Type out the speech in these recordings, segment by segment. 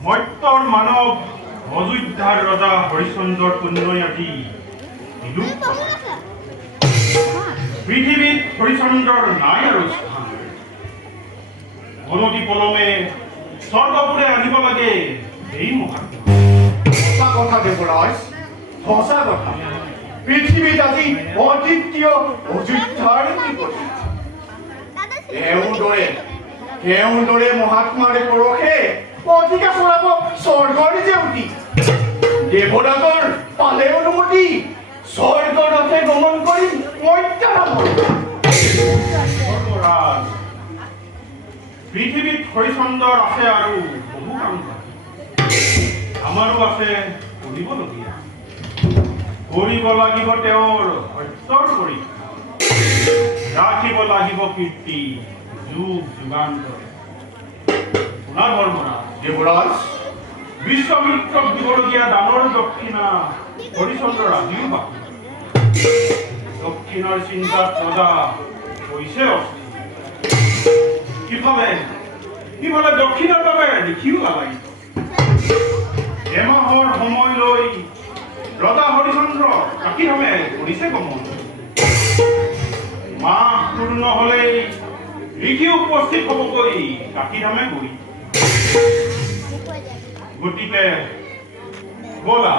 মৰ্ত্যৰ মানৱ অযোধ্যাৰ ৰজা হৰিশ্চন্দ্ৰৰ পুণ্যই আজি বিলুপ্ত পৃথিৱীত হৰিশ্চন্দ্ৰৰ নাই আৰু স্থান অনতি পলমে স্বৰ্গপুৰে আনিব লাগে এই মহাত্মা সঁচা কথা দেৱৰাজ সঁচা কথা পৃথিৱীত আজি অদ্বিতীয় অযোধ্যাৰ বিপৰীত কেউদৰে মহাত্মাৰে পৰশে অধিকা চৰাব স্বৰ্গৰ জেউতি দেৱৰাজৰ পালে অনুমতি স্বৰ্গৰথে গমন কৰিম মৰ্ত্যাৰামৰ সৰ্বৰাজ পৃথিৱীত হৰিশ্চন্দ্ৰৰ আছে আৰু বহু কাম আমাৰো আছে কৰিবলগীয়া কৰিব লাগিব তেওঁৰ সত্যৰ পৰীক্ষা ৰাখিব লাগিব কীৰ্তি যুগ যুগান্তৰ আপোনাৰ ধৰ্মৰাজ দেৱৰাজ বিশ্বমিত্ৰক দিবলগীয়া দানৰ দক্ষিণা হৰিশ্চন্দ্ৰৰ আজিও বাকী দক্ষিণৰ চিন্তাত ৰজা হৈছে অস্থিৰ ইফালে দক্ষিণৰ বাবে লিখিও নালাগিব এমাহৰ সময় লৈ ৰজা হৰিশ্চন্দ্ৰ কাকিধামে কৰিছে গমন মাহ পূৰ্ণ হলেই লিখি উপস্থিত হবগৈ কাকিধামে গৈ গতিকে ব'লা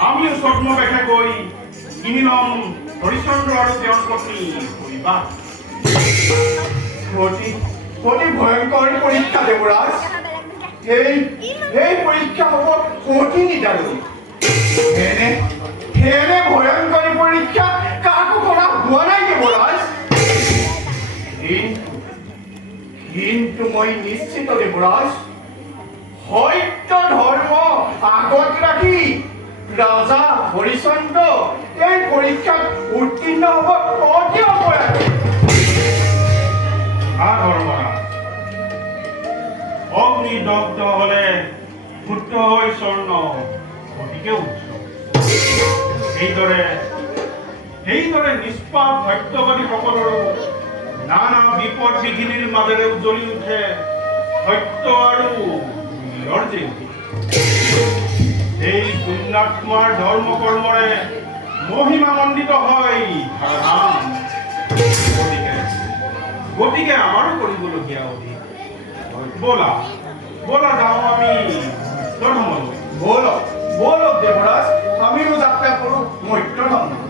আমিও স্বপ্নবেশে গৈ কিনি ল'ম হৰিশ্চন্দ্ৰ আৰু তেওঁৰ পত্নী পৰিবাৰ অতি ভয়ংকৰ পৰীক্ষা দেৱৰাজ এই পৰীক্ষা হ'ব অতি নিদাৰুণ এনে ভয়ংকৰী পৰীক্ষা কাকো কৰা হোৱা নাই দেৱৰাজ কিন্তু মই নিশ্চিত দেৱৰাজ সত্য ধৰ্ম আগত ৰাখি ৰাজা হৰিশ্চন্দ্ৰ এই পৰীক্ষাত উত্তীৰ্ণ হ'ব অতি অপৰাধী অগ্নিদগ্ধ হলে শুদ্ধ হৈ স্বৰ্ণ গতিকে উচ্চ সেইদৰে নিষ্পাপ সত্যবাদীসকলৰো নানা বিপদ বিঘিনিৰ মাজেৰে উজ্বলি উঠে সত্য আৰু নীলৰ জেউতি এই পুণ্যাত্মাৰ ধৰ্ম কৰ্মৰে মহিমামণ্ডিত হয় ধাৰাধাম গতিকে আমাৰো কৰিবলগীয়া অধিক ব'লা যাওঁ আমি ধৰ্মলৈ বলক দেৱৰাজ আমিও যাত্ৰা কৰোঁ মৰ্ত্যধামলৈ